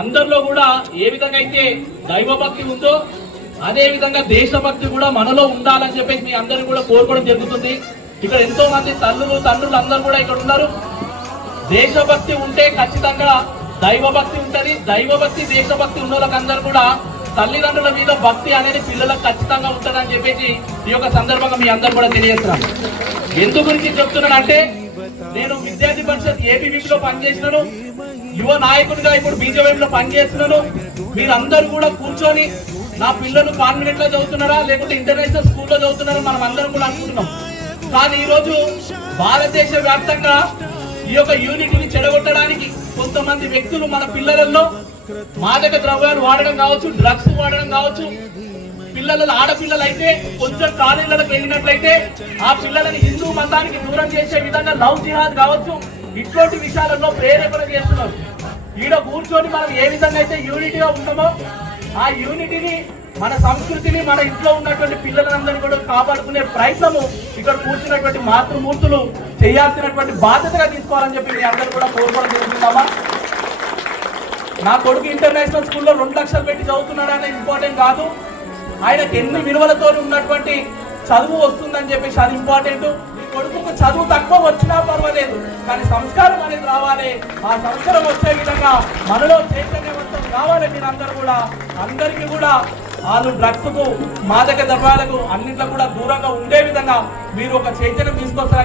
అందరిలో కూడా ఏ విధంగా అయితే దైవభక్తి ఉందో అదే విధంగా దేశభక్తి కూడా మనలో ఉండాలని చెప్పేసి మీ అందరూ కూడా కోరుకోవడం జరుగుతుంది. ఇక్కడ ఎంతో మంది తల్లులు తండ్రులు అందరూ కూడా ఇక్కడ ఉన్నారు. దేశభక్తి ఉంటే ఖచ్చితంగా దైవభక్తి ఉంటుంది. దైవభక్తి దేశభక్తి ఉన్న వాళ్ళకందరూ కూడా తల్లిదండ్రుల మీద భక్తి అనేది పిల్లలకు ఖచ్చితంగా ఉంటుందని చెప్పేసి ఈ యొక్క సందర్భంగా మీ అందరూ కూడా తెలియజేస్తున్నాను ఎందు గురించి చెప్తున్నానంటే నేను విద్యార్థి పరిషత్ ఏబీవీపీ లో పనిచేసినాను. యువ నాయకుడిగా ఇప్పుడు బీజేపీలో పనిచేస్తున్నాను మీరందరూ కూడా కూర్చొని నా పిల్లలు కాన్వెంట్లో చదువుతున్నారా? లేకుంటే ఇంటర్నేషనల్ స్కూల్లో చదువుతున్నారా మనం అందరం కూడా అనుకుంటున్నాం. కానీ ఈరోజు భారతదేశ వ్యాప్తంగా ఈ యొక్క యూనిటీని చెడగొట్టడానికి కొంతమంది వ్యక్తులు మన పిల్లలలో మాదక ద్రవ్యాలు వాడడం కావచ్చు డ్రగ్స్ వాడడం కావచ్చు పిల్లల ఆడపిల్లలు అయితే కొంచెం కాలేజీలకు వెళ్ళినట్లయితే ఆ పిల్లలని హిందూ మతానికి దూరం చేసే విధంగా లవ్ జిహాద్ కావచ్చు ఇటువంటి విషయాలలో ప్రేరేపణ చేస్తున్నారు. కూర్చొని మనం ఏ విధంగా అయితే యూనిటీగా ఉంటామో ఆ యూనిటీని మన సంస్కృతిని మన ఇంట్లో ఉన్నటువంటి పిల్లలందరినీ కూడా కాపాడుకునే ప్రయత్నము ఇక్కడ కూర్చున్నటువంటి మాతృమూర్తులు చేయాల్సినటువంటి బాధ్యతగా తీసుకోవాలని చెప్పి మీ అందరూ కూడా కోరుకోవడం జరుగుతుందమ్మా. నా కొడుకు ఇంటర్నేషనల్ స్కూల్లో రెండు లక్షలు పెట్టి చదువుతున్నాడు అనేది ఇంపార్టెంట్ కాదు. ఆయనకు ఎన్ని విలువలతో ఉన్నటువంటి చదువు వస్తుందని చెప్పేసి అది ఇంపార్టెంట్ కొడుకుకు చదువు తక్కువ వచ్చినా పర్వాలేదు కానీ సంస్కారం అనేది రావాలి. ఆ సంస్కారం వచ్చే విధంగా మనలో చైతన్యవంతం కావాలి మీరందరూ కూడా. అందరికీ కూడా వాళ్ళు డ్రగ్స్కు మాదక ద్రవ్యాలకు అన్నింటిలో కూడా దూరంగా ఉండే విధంగా మీరు ఒక చైతన్యం తీసుకొస్తారు